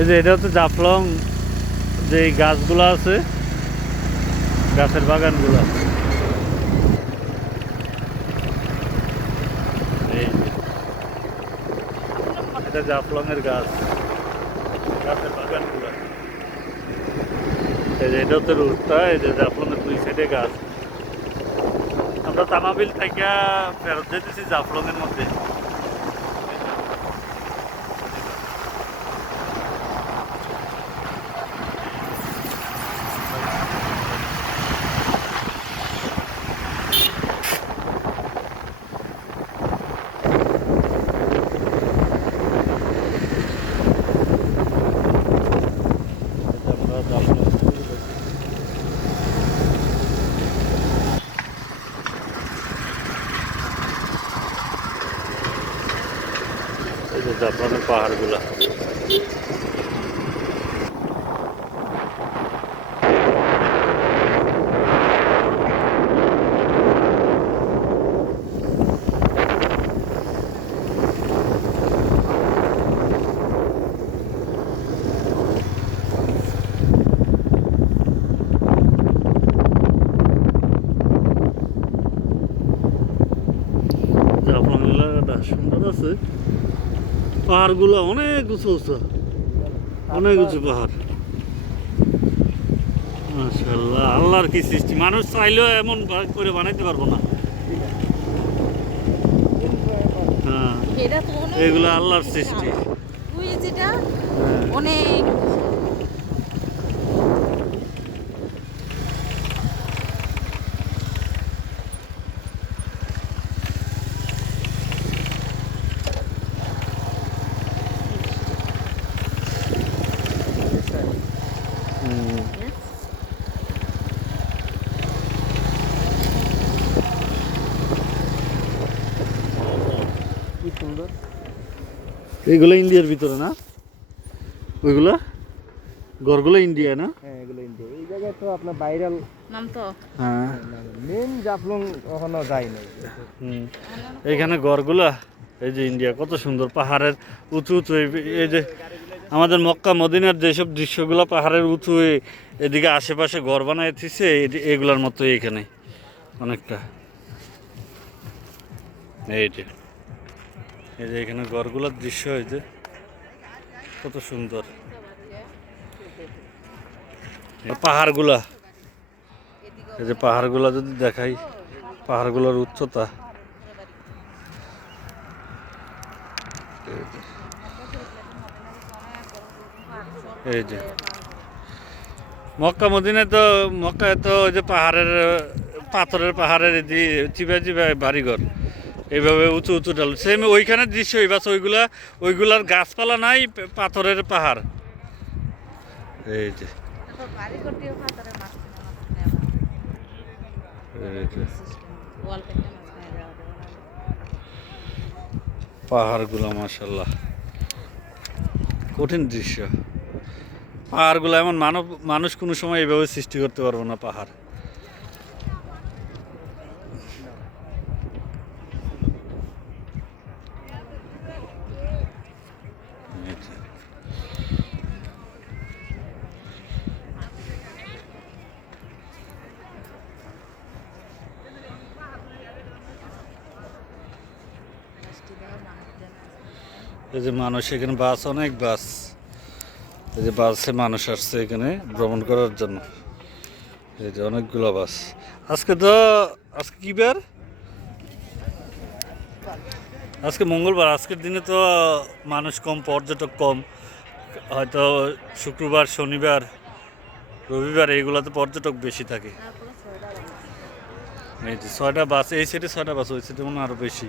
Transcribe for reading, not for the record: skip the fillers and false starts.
এই যে এটা হচ্ছে জাফলং, যে গাছগুলো আছে, গাছের বাগানগুলো। এই যে এটা জাফলং এর গাছ, গাছের বাগানগুলো। এই যে এটা হচ্ছে রুটটা, এই যে জাফলং এর 2 সাইডে গাছ। আমরা তামাবিল থেকে ফেরত যেতেছি জাফলং এর মধ্যে। আমরা জাফলং, এই যে জাফলংয়ের পাহাড়গুলা। জাফলং এলাকাটা সুন্দর আছে, পাহাড়গুলো অনেক উঁচু উঁচু, অনেক উঁচু পাহাড়। মাশাআল্লাহ, আল্লাহর কি সৃষ্টি! মানুষ চাইলেও এমন করে বানাইতে পারবো না। হ্যাঁ, এগুলো আল্লাহর সৃষ্টি। অনেক কি সুন্দর। এগুলো ইন্ডিয়ার ভিতরে না? ওইগুলা ঘরগুলো ইন্ডিয়া না? হ্যাঁ, এগুলো ইন্ডিয়া। এই জায়গায় তো আপনার ভাইরাল নাম তো হ্যাঁ, মেন জাফলং কখনো যায় নাই। এইখানে ঘরগুলা, এই যে ইন্ডিয়া, কত সুন্দর পাহাড়ের উঁচু উঁচু। এই যে আমাদের মক্কা মদিনার যেসব দৃশ্যগুলো পাহাড়ের উঁচু, এদিকে আশেপাশে ঘর বানায় দিচ্ছে, এগুলার মতো এখানে অনেকটা। এই যে এখানে ঘরগুলোর দৃশ্য, এই যে কত সুন্দর পাহাড়গুলা। এই যে পাহাড়গুলা যদি দেখাই, পাহাড়গুলোর উচ্চতা। এই যে মক্কা মদিনায় তো, মক্কায় তো ওই যে পাহাড়ের, পাথরের পাহাড়ের চিবা চিবা বাড়িঘর, এইভাবে উঁচু উঁচু ডাল। সেম ওইখানে দৃশ্যই, বাস ওইগুলার গাছপালা নাই, পাথরের পাহাড়। এই যে পাহাড়গুলো মাশাআল্লাহ, কঠিন দৃশ্য। পাহাড়গুলো এমন মানুষ কোনো সময় এইভাবে সৃষ্টি করতে পারবো না পাহাড়। এই যে মানুষ, এখানে বাস, অনেক বাস। এই যে বাসে মানুষ আসছে এখানে ভ্রমণ করার জন্য। এই যে অনেকগুলো বাস। আজকে কি বার? আজকে মঙ্গলবার। আজকের দিনে তো মানুষ কম, পর্যটক কম। হয়তো শুক্রবার, শনিবার, রবিবার এইগুলোতে পর্যটক বেশি থাকে। এই যে 6টা বাস, এই সাইডে 6টা বাস, ওই সাইডে মনে হয় আরও বেশি।